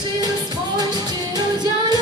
Служи Господь щиро дякую.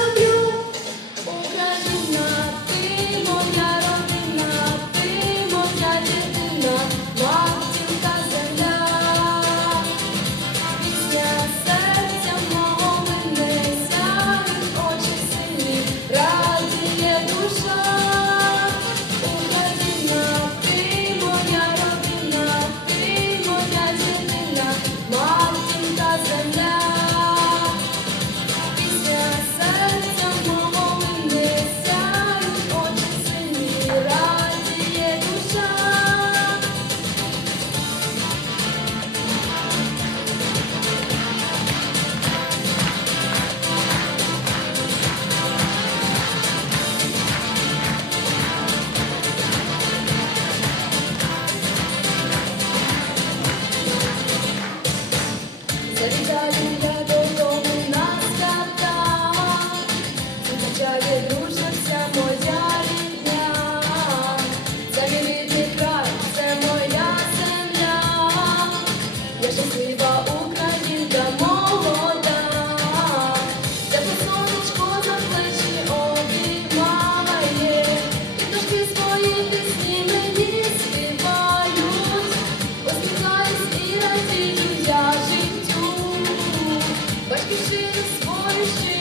understood.